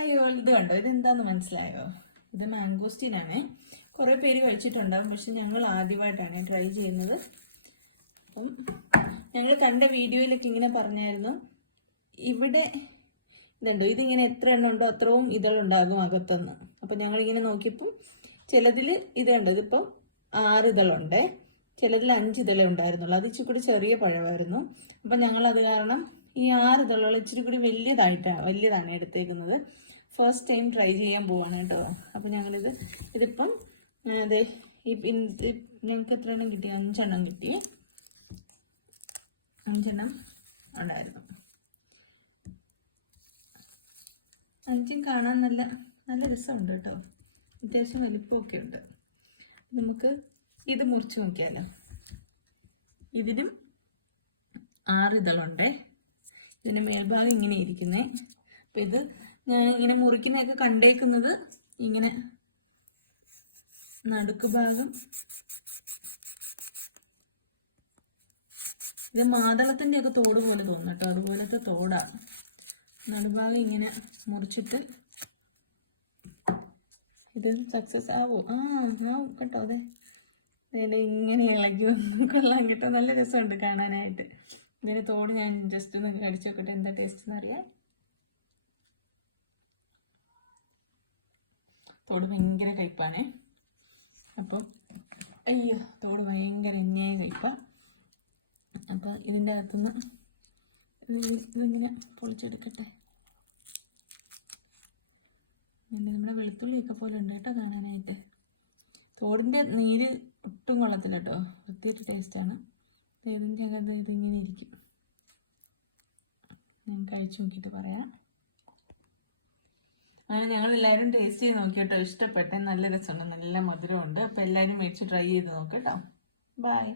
അയ്യോ ഇത് കണ്ടോ, ഇതെന്താന്ന് മനസ്സിലായോ? ഇത് മാംഗോസ്റ്റീനാണ്. കുറേ പേര് കഴിച്ചിട്ടുണ്ടാവും, പക്ഷെ ഞങ്ങൾ ആദ്യമായിട്ടാണ് ട്രൈ ചെയ്യുന്നത്. അപ്പം ഞങ്ങൾ കണ്ട വീഡിയോയിലൊക്കെ ഇങ്ങനെ പറഞ്ഞായിരുന്നു, ഇവിടെ ഇതുണ്ടോ, ഇതിങ്ങനെ എത്ര എണ്ണം ഉണ്ടോ അത്രയും ഇതളുണ്ടാകും അകത്തുനിന്ന്. അപ്പം ഞങ്ങളിങ്ങനെ നോക്കിയപ്പോൾ ചിലതിൽ ഇത് കണ്ടോ, ഇതിപ്പം 6 ഇതളുണ്ട്, ചിലതിൽ 5 ഇതളേ ഉണ്ടായിരുന്നുള്ളൂ. അത് ഇച്ചിരി കൂടി ചെറിയ പഴമായിരുന്നു. അപ്പം ഞങ്ങളത് കാരണം ഈ 6 ഇതളുള്ള ഇച്ചിരി കൂടി വലിയതാണ് എടുത്തേക്കുന്നത്. ഫസ്റ്റ് ടൈം ട്രൈ ചെയ്യാൻ പോവാണ് കേട്ടോ. അപ്പം ഇതിപ്പം അതെ ഞങ്ങൾക്ക് എത്ര എണ്ണം കിട്ടി? 5 എണ്ണം കിട്ടി. 5 എണ്ണം ഉണ്ടായിരുന്നു. 5 കാണാൻ നല്ല നല്ല രസമുണ്ട് കേട്ടോ. അത്യാവശ്യം വലിപ്പമൊക്കെ ഉണ്ട്. നമുക്ക് ഇത് മുറിച്ച് നോക്കിയാലോ. ഇതിനും 6 ഇതളുണ്ട്. ഇതിൻ്റെ മേൽഭാഗം ഇങ്ങനെ ഇരിക്കുന്നേ. അപ്പം ഇത് ഞാൻ ഇങ്ങനെ മുറിക്കുന്നതൊക്കെ കണ്ടേക്കുന്നത് ഇങ്ങനെ നടുക്ക് ഭാഗം, ഇത് മാതളത്തിൻ്റെ ഒക്കെ തോട് പോലെ തോന്നും കേട്ടോ, അതുപോലത്തെ തോടാണ്. നടുഭാഗം ഇങ്ങനെ മുറിച്ചിട്ട് ഇത് സക്സസ് ആവും കേട്ടോ. അതെ ഇങ്ങനെ ഇളകി കൊള്ളാം കേട്ടോ, നല്ല രസമുണ്ട് കാണാനായിട്ട്. ഇതിൻ്റെ തോട് ഞാൻ ജസ്റ്റ് ഒന്ന് കടിച്ചു നോക്കട്ടെ എന്താ ടേസ്റ്റ് എന്നറിയാം. തോട് ഭയങ്കര കയ്പ്പാണേ. അപ്പം അയ്യോ, തോട് ഭയങ്കര എണ്ണയായി കയ്പ്പാ. അപ്പം ഇതിൻ്റെ അകത്തുനിന്ന് ഇതിങ്ങനെ പൊളിച്ചെടുക്കട്ടെ. നമ്മുടെ വെളുത്തുള്ളിയൊക്കെ പോലെ ഉണ്ട് കേട്ടോ കാണാനായിട്ട്. തോടിൻ്റെ നീര് ഒട്ടും കൊള്ളത്തില്ല കേട്ടോ, വൃത്തിയായിട്ട് ടേസ്റ്റാണ്. ഇതിൻ്റെ അകത്ത് ഇതിങ്ങനെ ഇരിക്കും. ഞാൻ കഴിച്ചു നോക്കിയിട്ട് പറയാം. അങ്ങനെ ഞങ്ങളെല്ലാവരും ടേസ്റ്റ് ചെയ്ത് നോക്കി കേട്ടോ, ഇഷ്ടപ്പെട്ടെ. നല്ല രസമുണ്ട്, നല്ല മധുരമുണ്ട്. അപ്പോൾ എല്ലാവരും മേടിച്ച് ട്രൈ ചെയ്ത് നോക്കാം കേട്ടോ. ബൈ.